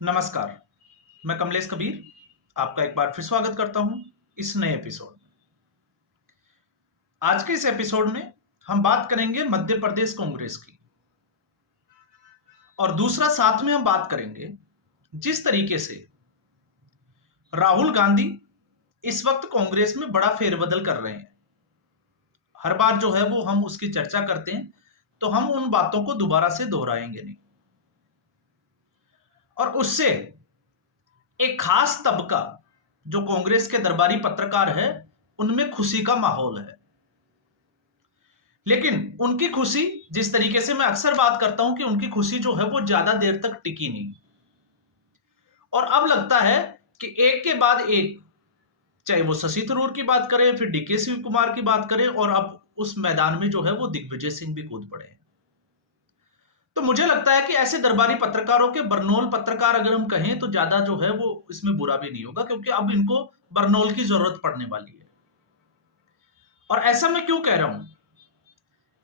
नमस्कार, मैं कमलेश कबीर आपका एक बार फिर स्वागत करता हूं इस नए एपिसोड में। आज के इस एपिसोड में हम बात करेंगे मध्य प्रदेश कांग्रेस की और दूसरा साथ में हम बात करेंगे जिस तरीके से राहुल गांधी इस वक्त कांग्रेस में बड़ा फेरबदल कर रहे हैं। हर बार जो है वो हम उसकी चर्चा करते हैं तो हम उन बातों को दोबारा से दोहराएंगे नहीं और उससे एक खास तबका जो कांग्रेस के दरबारी पत्रकार है उनमें खुशी का माहौल है। लेकिन उनकी खुशी, जिस तरीके से मैं अक्सर बात करता हूं कि उनकी खुशी जो है वो ज्यादा देर तक टिकी नहीं और अब लगता है कि एक के बाद एक, चाहे वो शशि थरूर की बात करें, फिर डीके शिव कुमार की बात करें और अब उस मैदान में जो है वो दिग्विजय सिंह भी कूद पड़े हैं। तो मुझे लगता है कि ऐसे दरबारी पत्रकारों के, बरनौल पत्रकार अगर हम कहें तो ज्यादा जो है वो इसमें बुरा भी नहीं होगा, क्योंकि अब इनको बरनौल की जरूरत पड़ने वाली है। और ऐसा मैं क्यों कह रहा हूं,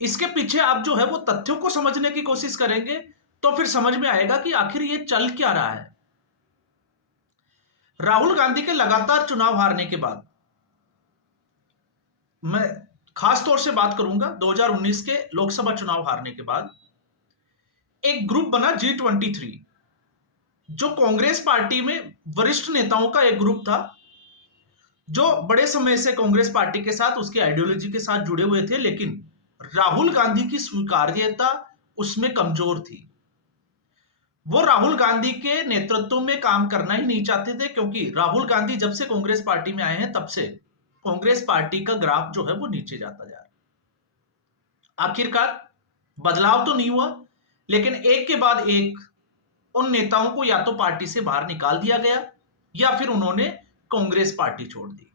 इसके पीछे आप जो है वो तथ्यों को समझने की कोशिश करेंगे तो फिर समझ में आएगा कि आखिर ये चल क्या रहा है। राहुल गांधी के लगातार चुनाव हारने के बाद, मैं खास तौर से बात करूंगा 2019 के लोकसभा चुनाव हारने के बाद, एक ग्रुप बना G23, जो कांग्रेस पार्टी में वरिष्ठ नेताओं का एक ग्रुप था जो बड़े समय से कांग्रेस पार्टी के साथ, उसकी आइडियोलॉजी के साथ जुड़े हुए थे, लेकिन राहुल गांधी की स्वीकार्यता उसमें कमजोर थी। वो राहुल गांधी के नेतृत्व में काम करना ही नहीं चाहते थे, क्योंकि राहुल गांधी जब से कांग्रेस पार्टी में आए हैं तब से कांग्रेस पार्टी का ग्राफ जो है वो नीचे जाता जा रहा है। आखिरकार बदलाव तो नहीं हुआ, लेकिन एक के बाद एक उन नेताओं को या तो पार्टी से बाहर निकाल दिया गया या फिर उन्होंने कांग्रेस पार्टी छोड़ दी।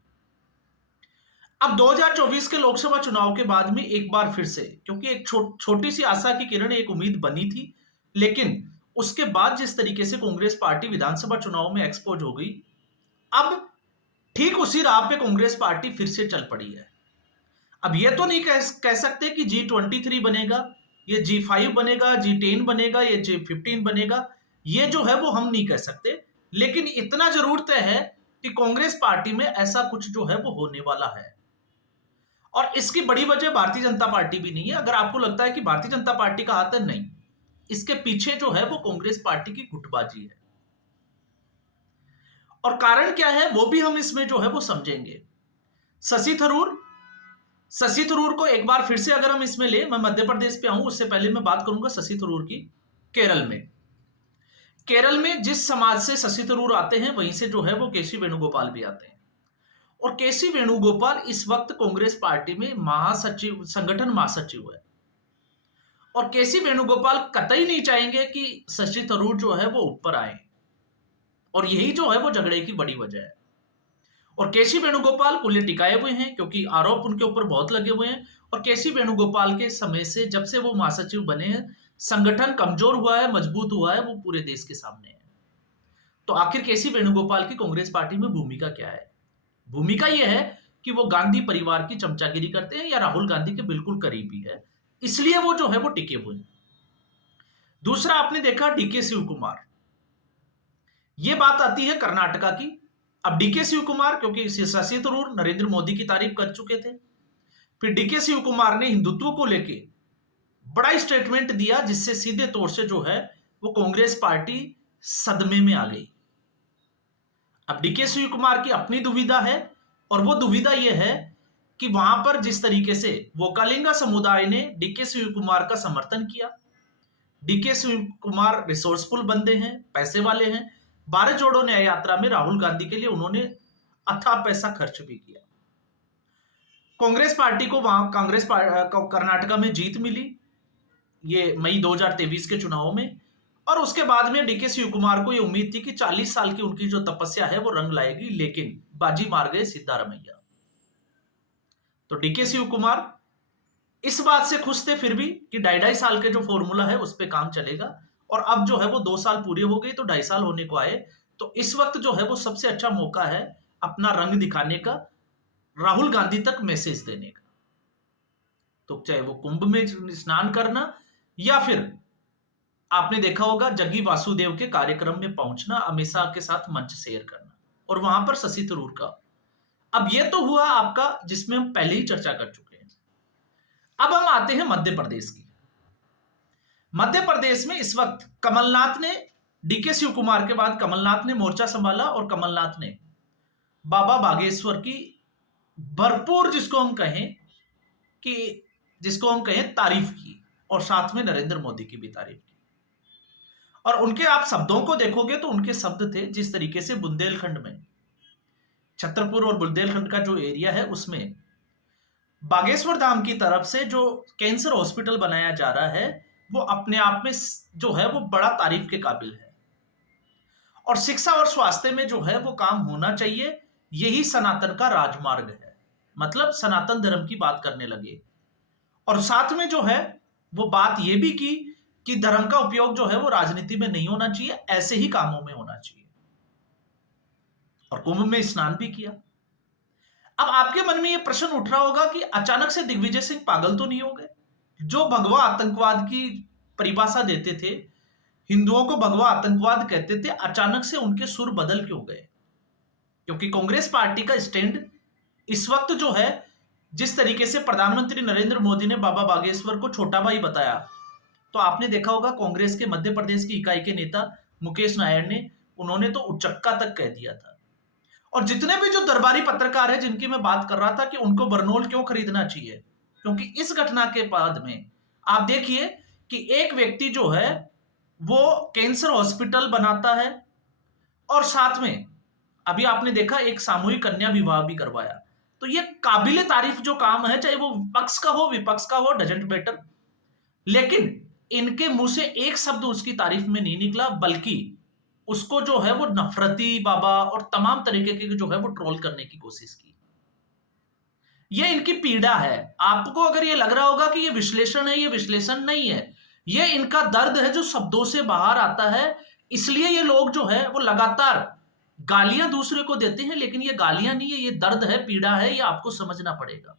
अब 2024 के लोकसभा चुनाव के बाद में एक बार फिर से, क्योंकि एक छोटी सी आशा की किरण, एक उम्मीद बनी थी, लेकिन उसके बाद जिस तरीके से कांग्रेस पार्टी विधानसभा चुनाव में एक्सपोज हो गई, अब ठीक उसी राह पे कांग्रेस पार्टी फिर से चल पड़ी है। अब यह तो नहीं कह सकते कि G23 बनेगा, ये G5 बनेगा, G10 बनेगा, ये G15 बनेगा, ये जो है वो हम नहीं कह सकते, लेकिन इतना जरूर तय है कि कांग्रेस पार्टी में ऐसा कुछ जो है वो होने वाला है। और इसकी बड़ी वजह भारतीय जनता पार्टी भी नहीं है। अगर आपको लगता है कि भारतीय जनता पार्टी का हाथ है, नहीं, इसके पीछे जो है वो कांग्रेस पार्टी की गुटबाजी है। और कारण क्या है वो भी हम इसमें जो है वो समझेंगे। शशि थरूर को एक बार फिर से अगर हम इसमें ले, मैं मध्य प्रदेश पे आऊं उससे पहले मैं बात करूंगा शशि थरूर की। केरल में जिस समाज से शशि थरूर आते हैं वहीं से जो है वो केसी वेणुगोपाल भी आते हैं। और केसी वेणुगोपाल इस वक्त कांग्रेस पार्टी में महासचिव, संगठन महासचिव है। और केसी वेणुगोपाल कतई नहीं चाहेंगे कि शशि थरूर जो है वो ऊपर आए, और यही जो है वो झगड़े की बड़ी वजह है। और केसी वेणुगोपाल कुल्ले टिकाए हुए हैं, क्योंकि आरोप उनके ऊपर बहुत लगे हुए हैं। और केसी वेणुगोपाल के समय से, जब से वो महासचिव बने हैं, संगठन कमजोर हुआ है, मजबूत हुआ है, वो पूरे देश के सामने है। तो आखिर केसी वेणुगोपाल की कांग्रेस पार्टी में भूमिका क्या है? भूमिका यह है कि वो गांधी परिवार की चमचागिरी करते हैं या राहुल गांधी के बिल्कुल करीबी है, इसलिए वो जो है वो टिके हुए हैं। दूसरा, आपने देखा डीके शिव कुमार, ये बात आती है कर्नाटका की। अब डीके शिव कुमार, क्योंकि शशि थरूर नरेंद्र मोदी की तारीफ कर चुके थे, फिर डीके शिव कुमार ने हिंदुत्व को लेके बड़ा स्टेटमेंट दिया, जिससे सीधे तौर से जो है वो कांग्रेस पार्टी सदमे में आ गई। अब डीके शिव कुमार की अपनी दुविधा है, और वो दुविधा यह है कि वहां पर जिस तरीके से वोकालिंगा समुदाय ने डीके शिव कुमार का समर्थन किया, डीके शिव कुमार रिसोर्सफुल बंदे हैं, पैसे वाले हैं। भारत जोड़ो न्याय यात्रा में राहुल गांधी के लिए उन्होंने अथाह पैसा खर्च भी किया। कांग्रेस पार्टी को वहां कर्नाटका में जीत मिली, ये मई 2023 के चुनाव में। और उसके बाद में डीके शिव कुमार को ये उम्मीद थी कि 40 साल की उनकी जो तपस्या है वो रंग लाएगी, लेकिन बाजी मार गए सिद्धारमैया। तो डीके शिव कुमार इस बात से खुश थे फिर भी कि 2.5 साल के जो फॉर्मूला है उस पर काम चलेगा। और अब जो है वो 2 साल पूरे हो गए तो 2.5 साल होने को आए, तो इस वक्त जो है वो सबसे अच्छा मौका है अपना रंग दिखाने का, राहुल गांधी तक मैसेज देने का। तो चाहे वो कुंभ में स्नान करना या फिर आपने देखा होगा जग्गी वासुदेव के कार्यक्रम में पहुंचना, अमित शाह के साथ मंच शेयर करना और वहां पर शशि थरूर का। अब ये तो हुआ आपका जिसमें हम पहले ही चर्चा कर चुके हैं। अब हम आते हैं मध्य प्रदेश की। मध्य प्रदेश में इस वक्त कमलनाथ ने, डीके शिव कुमार के बाद कमलनाथ ने मोर्चा संभाला और कमलनाथ ने बाबा बागेश्वर की भरपूर, जिसको हम कहें तारीफ की और साथ में नरेंद्र मोदी की भी तारीफ की। और उनके आप शब्दों को देखोगे तो उनके शब्द थे जिस तरीके से बुंदेलखंड में, छतरपुर और बुंदेलखंड का जो एरिया है उसमें बागेश्वर धाम की तरफ से जो कैंसर हॉस्पिटल बनाया जा रहा है वो अपने आप में जो है वो बड़ा तारीफ के काबिल है। और शिक्षा और स्वास्थ्य में जो है वो काम होना चाहिए, यही सनातन का राजमार्ग है। मतलब सनातन धर्म की बात करने लगे और साथ में जो है वो बात ये भी की कि धर्म का उपयोग जो है वो राजनीति में नहीं होना चाहिए, ऐसे ही कामों में होना चाहिए। और कुंभ में स्नान भी किया। अब आपके मन में ये प्रश्न उठ रहा होगा कि अचानक से दिग्विजय सिंह पागल तो नहीं हो गए? जो भगवा आतंकवाद की परिभाषा देते थे, हिंदुओं को भगवा आतंकवाद कहते थे, अचानक से उनके सुर बदल क्यों गए? क्योंकि कांग्रेस पार्टी का स्टैंड इस वक्त जो है, जिस तरीके से प्रधानमंत्री नरेंद्र मोदी ने बाबा बागेश्वर को छोटा भाई बताया, तो आपने देखा होगा कांग्रेस के मध्य प्रदेश की इकाई के नेता मुकेश नायर ने, उन्होंने तो उचक्का तक कह दिया था। और जितने भी जो दरबारी पत्रकार है जिनकी मैं बात कर रहा था कि उनको बरनोल क्यों खरीदना चाहिए, क्योंकि इस घटना के बाद में आप देखिए कि एक व्यक्ति जो है वो कैंसर हॉस्पिटल बनाता है और साथ में अभी आपने देखा एक सामूहिक कन्या विवाह भी करवाया। तो ये काबिले तारीफ जो काम है, चाहे वो पक्ष का हो विपक्ष का हो, डजंट मैटर, लेकिन इनके मुंह से एक शब्द उसकी तारीफ में नहीं निकला, बल्कि उसको जो है वो नफरती बाबा और तमाम तरीके के जो है वो ट्रोल करने की कोशिश की। ये इनकी पीड़ा है। आपको अगर ये लग रहा होगा कि ये विश्लेषण है, ये विश्लेषण नहीं है, ये इनका दर्द है जो शब्दों से बाहर आता है। इसलिए ये लोग जो है वो लगातार गालियां दूसरे को देते हैं, लेकिन ये गालियां नहीं है, ये दर्द है, पीड़ा है, ये आपको समझना पड़ेगा।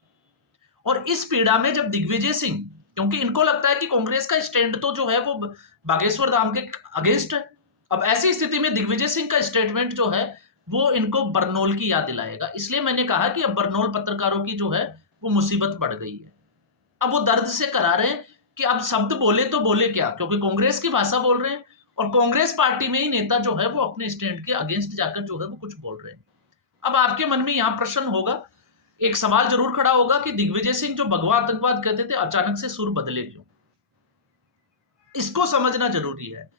और इस पीड़ा में जब दिग्विजय सिंह, क्योंकि इनको लगता है कि कांग्रेस का स्टैंड तो जो है वो बागेश्वर धाम के अगेंस्ट है, अब ऐसी स्थिति में दिग्विजय सिंह का स्टेटमेंट जो है वो इनको बरनौल की याद दिलाएगा। इसलिए मैंने कहा कि अब बरनौल पत्रकारों की जो है वो मुसीबत बढ़ गई है। अब वो दर्द से करा रहे हैं कि अब शब्द बोले तो बोले क्या, क्योंकि कांग्रेस की भाषा बोल रहे हैं और कांग्रेस पार्टी में ही नेता जो है वो अपने स्टैंड के अगेंस्ट जाकर जो है वो कुछ बोल रहे हैं। अब आपके मन में यहां प्रश्न होगा, एक सवाल जरूर खड़ा होगा कि दिग्विजय सिंह जो भगवा आतंकवाद कहते थे, अचानक से सुर बदले क्यों? इसको समझना जरूरी है।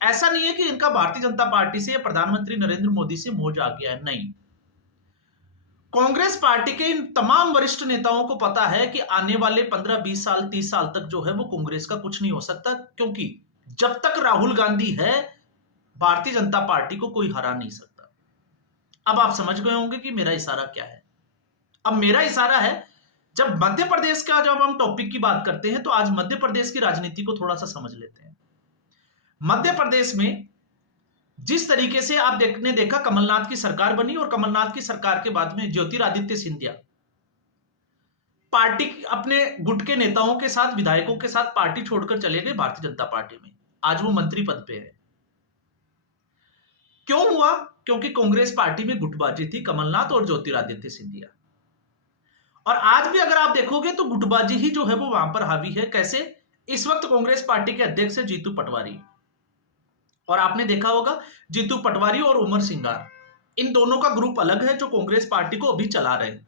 ऐसा नहीं है कि इनका भारतीय जनता पार्टी से या प्रधानमंत्री नरेंद्र मोदी से मोह जाग गया है, नहीं। कांग्रेस पार्टी के इन तमाम वरिष्ठ नेताओं को पता है कि आने वाले 15, 20 साल, 30 साल तक जो है वो कांग्रेस का कुछ नहीं हो सकता, क्योंकि जब तक राहुल गांधी है भारतीय जनता पार्टी को कोई हरा नहीं सकता। अब आप समझ गए होंगे कि मेरा इशारा क्या है। अब मेरा इशारा है, जब मध्य प्रदेश का जब हम टॉपिक की बात करते हैं तो आज मध्य प्रदेश की राजनीति को थोड़ा सा समझ लेते हैं। मध्य प्रदेश में जिस तरीके से आप देखा कमलनाथ की सरकार बनी और कमलनाथ की सरकार के बाद में ज्योतिरादित्य सिंधिया पार्टी अपने गुट के नेताओं के साथ, विधायकों के साथ पार्टी छोड़कर चले गए भारतीय जनता पार्टी में। आज वो मंत्री पद पे है। क्यों हुआ? क्योंकि कांग्रेस पार्टी में गुटबाजी थी, कमलनाथ और ज्योतिरादित्य सिंधिया। और आज भी अगर आप देखोगे तो गुटबाजी ही जो है वो वहां पर हावी है। कैसे? इस वक्त कांग्रेस पार्टी के अध्यक्ष है जीतू पटवारी, और आपने देखा होगा जीतू पटवारी और उमर सिंगार, इन दोनों का ग्रुप अलग है जो कांग्रेस पार्टी को अभी चला रहे हैं,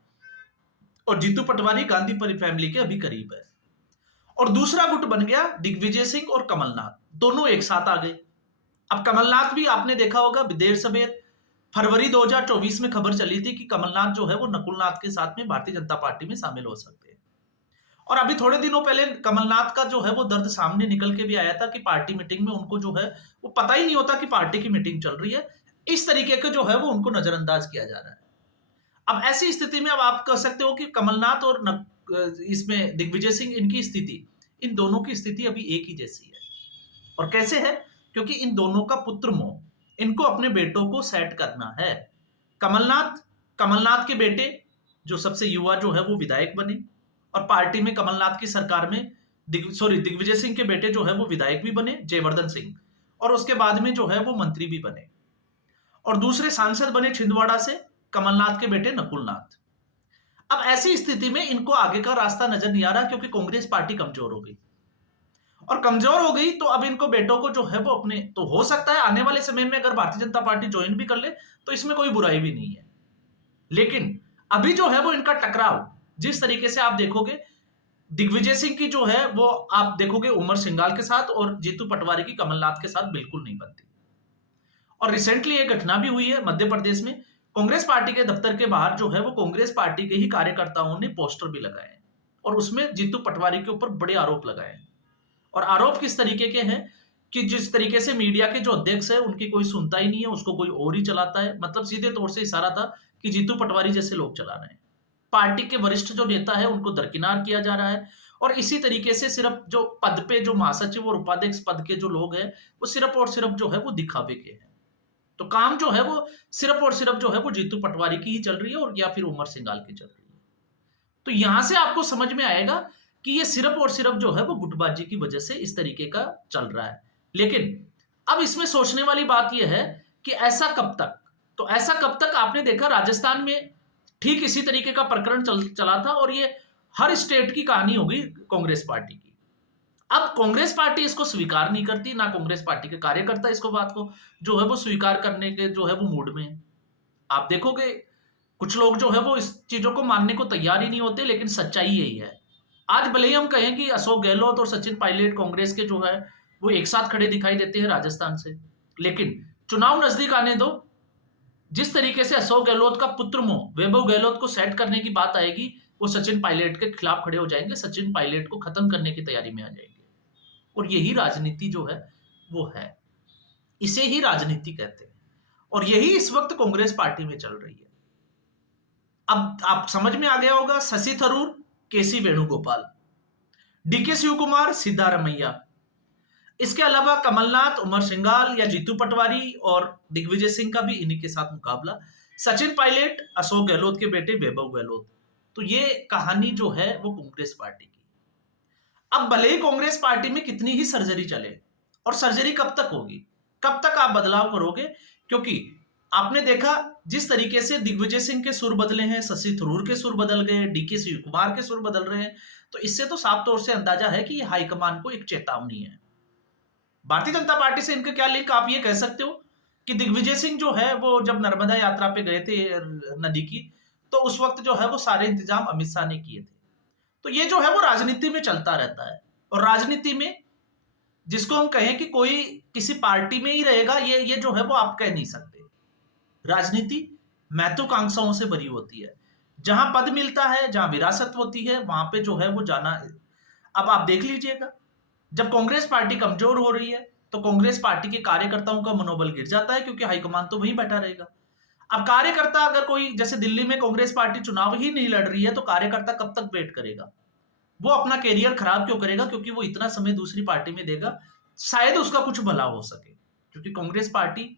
और जीतू पटवारी गांधी फैमिली के अभी करीब है। और दूसरा गुट बन गया दिग्विजय सिंह और कमलनाथ, दोनों एक साथ आ गए। अब कमलनाथ भी आपने देखा होगा देर सवेर फरवरी 2024 में खबर चली थी कि कमलनाथ जो है वो नकुलनाथ के साथ में भारतीय जनता पार्टी में शामिल हो सकते हैं। और अभी थोड़े दिनों पहले कमलनाथ का जो है वो दर्द सामने निकल के भी आया था कि पार्टी मीटिंग में उनको जो है वो पता ही नहीं होता कि पार्टी की मीटिंग चल रही है। इस तरीके का जो है वो उनको नजरअंदाज किया जा रहा है। अब ऐसी स्थिति में अब आप कह सकते हो कि कमलनाथ और इसमें दिग्विजय सिंह, इनकी स्थिति, इन दोनों की स्थिति अभी एक ही जैसी है। और कैसे है? क्योंकि इन दोनों का पुत्र मोह, इनको अपने बेटों को सेट करना है। कमलनाथ के बेटे जो सबसे युवा जो है वो विधायक बने, और पार्टी में कमलनाथ की सरकार में दिग्विजय सिंह के बेटे जो है वो विधायक भी बने, जयवर्धन सिंह, और उसके बाद में जो है वो मंत्री भी बने। और दूसरे सांसद बने छिंदवाड़ा से कमलनाथ के बेटे नकुलनाथ। अब ऐसी स्थिति में इनको आगे का रास्ता नजर नहीं आ रहा, क्योंकि कांग्रेस पार्टी कमजोर हो गई, और कमजोर हो गई तो अब इनको बेटों को जो है वो अपने, तो हो सकता है आने वाले समय में अगर भारतीय जनता पार्टी ज्वाइन भी कर ले तो इसमें कोई बुराई भी नहीं है। लेकिन अभी जो है वो इनका टकराव जिस तरीके से आप देखोगे, दिग्विजय सिंह की जो है वो आप देखोगे उमर सिंगाल के साथ, और जीतू पटवारी की कमलनाथ के साथ बिल्कुल नहीं बनती। और रिसेंटली एक घटना भी हुई है मध्य प्रदेश में, कांग्रेस पार्टी के दफ्तर के बाहर जो है वो कांग्रेस पार्टी के ही कार्यकर्ताओं ने पोस्टर भी लगाए हैं, और उसमें जीतू पटवारी के ऊपर बड़े आरोप लगाए हैं। और आरोप किस तरीके के हैं कि जिस तरीके से मीडिया के जो अध्यक्ष है उनकी कोई सुनता ही नहीं है, उसको कोई और ही चलाता है। मतलब सीधे तौर से इशारा था कि जीतू पटवारी जैसे लोग चला रहे हैं, पार्टी के वरिष्ठ जो नेता है उनको दरकिनार किया जा रहा है। और इसी तरीके से सिर्फ जो पद पे जो महासचिव और उपाध्यक्ष पद के जो लोग हैं वो सिर्फ और सिर्फ जो है वो दिखावे के हैं। तो काम जो है वो सिर्फ और सिर्फ जो है वो जीतू पटवारी की ही चल रही है, और या फिर उमर सिंगाल की चल रही है। तो यहां से आपको समझ में आएगा कि ये सिर्फ और सिर्फ जो है वो गुटबाजी की वजह से इस तरीके का चल रहा है। लेकिन अब इसमें सोचने वाली बात यह है कि ऐसा कब तक, तो ऐसा कब तक, आपने देखा राजस्थान में ठीक इसी तरीके का प्रकरण चला था, और ये हर स्टेट की कहानी होगी कांग्रेस पार्टी की। अब कांग्रेस पार्टी इसको स्वीकार नहीं करती, ना कांग्रेस पार्टी के कार्यकर्ता इसको बात को जो है वो स्वीकार करने के जो है वो मूड में है। आप देखोगे कुछ लोग जो है वो इस चीजों को मानने को तैयार ही नहीं होते, लेकिन सच्चाई यही है। आज भले ही हम कहें कि अशोक गहलोत और सचिन पायलट कांग्रेस के जो है वो एक साथ खड़े दिखाई देते हैं राजस्थान से, लेकिन चुनाव नजदीक आने दो, जिस तरीके से अशोक गहलोत का पुत्र मोह वैभव गहलोत को सेट करने की बात आएगी, वो सचिन पायलट के खिलाफ खड़े हो जाएंगे, सचिन पायलट को खत्म करने की तैयारी में आ जाएंगे। और यही राजनीति जो है वो है, इसे ही राजनीति कहते हैं, और यही इस वक्त कांग्रेस पार्टी में चल रही है। अब आप समझ में आ गया होगा, शशि थरूर, केसी वेणुगोपाल, डीके शिव कुमार, सिद्धारमैया, इसके अलावा कमलनाथ, उमर सिंगाल या जीतू पटवारी और दिग्विजय सिंह का भी इन्हीं के साथ मुकाबला, सचिन पायलट, अशोक गहलोत के बेटे वैभव गहलोत। तो ये कहानी जो है वो कांग्रेस पार्टी की। अब भले ही कांग्रेस पार्टी में कितनी ही सर्जरी चले, और सर्जरी कब तक होगी, कब तक आप बदलाव करोगे, क्योंकि आपने देखा जिस तरीके से दिग्विजय सिंह के सुर बदले हैं, शशि थरूर के सुर बदल गए, डीके शिव कुमार के सुर बदल रहे हैं, तो इससे तो साफ तौर से अंदाजा है कि ये हाईकमान को एक चेतावनी है। भारतीय जनता पार्टी से इनके क्या लिंक, आप ये कह सकते हो कि दिग्विजय सिंह जो है वो जब नर्मदा यात्रा पे गए थे नदी की, तो उस वक्त जो है वो सारे इंतजाम अमित शाह ने किए थे। तो ये जो है वो राजनीति में चलता रहता है, और राजनीति में जिसको हम कहें कि कोई किसी पार्टी में ही रहेगा, ये जो है वो आप कह नहीं सकते। राजनीति महत्वाकांक्षाओं से भरी होती है, जहां पद मिलता है, जहां विरासत होती है, वहां पे जो है वो जाना। अब आप देख लीजिएगा, जब कांग्रेस पार्टी कमजोर हो रही है तो कांग्रेस पार्टी के कार्यकर्ताओं का मनोबल गिर जाता है, क्योंकि हाईकमान तो वहीं बैठा रहेगा। अब कार्यकर्ता अगर कोई, जैसे दिल्ली में कांग्रेस पार्टी चुनाव ही नहीं लड़ रही है, तो कार्यकर्ता कब तक वेट करेगा, वो अपना कैरियर खराब क्यों करेगा, क्योंकि वो इतना समय दूसरी पार्टी में देगा, शायद उसका कुछ भला हो सके। क्योंकि कांग्रेस पार्टी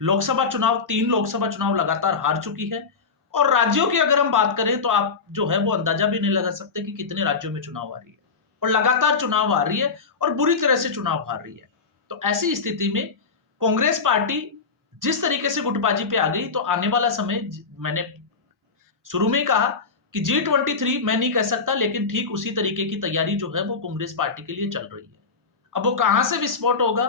लोकसभा चुनाव, 3 लोकसभा चुनाव लगातार हार चुकी है, और राज्यों की अगर हम बात करें तो आप जो है वो अंदाजा भी नहीं लगा सकते कि कितने राज्यों में चुनाव आ रही है, और लगातार चुनाव आ रही है, और बुरी तरह से चुनाव हार रही है। तो ऐसी स्थिति में कांग्रेस पार्टी जिस तरीके से गुटबाजी पे आ गई, तो आने वाला समय, मैंने शुरू में कहा कि G23 मैं नहीं कह सकता, लेकिन ठीक उसी तरीके की तैयारी जो है वो कांग्रेस पार्टी के लिए चल रही है। अब वो कहां से विस्फोट होगा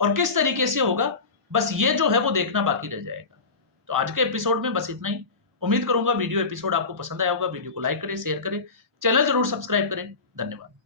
और किस तरीके से होगा, बस ये जो है वो देखना बाकी रह जाएगा। तो आज के एपिसोड में बस इतना ही। उम्मीद करूंगा वीडियो एपिसोड आपको पसंद आया होगा। वीडियो को लाइक करें, शेयर करें, चैनल जरूर सब्सक्राइब करें। धन्यवाद।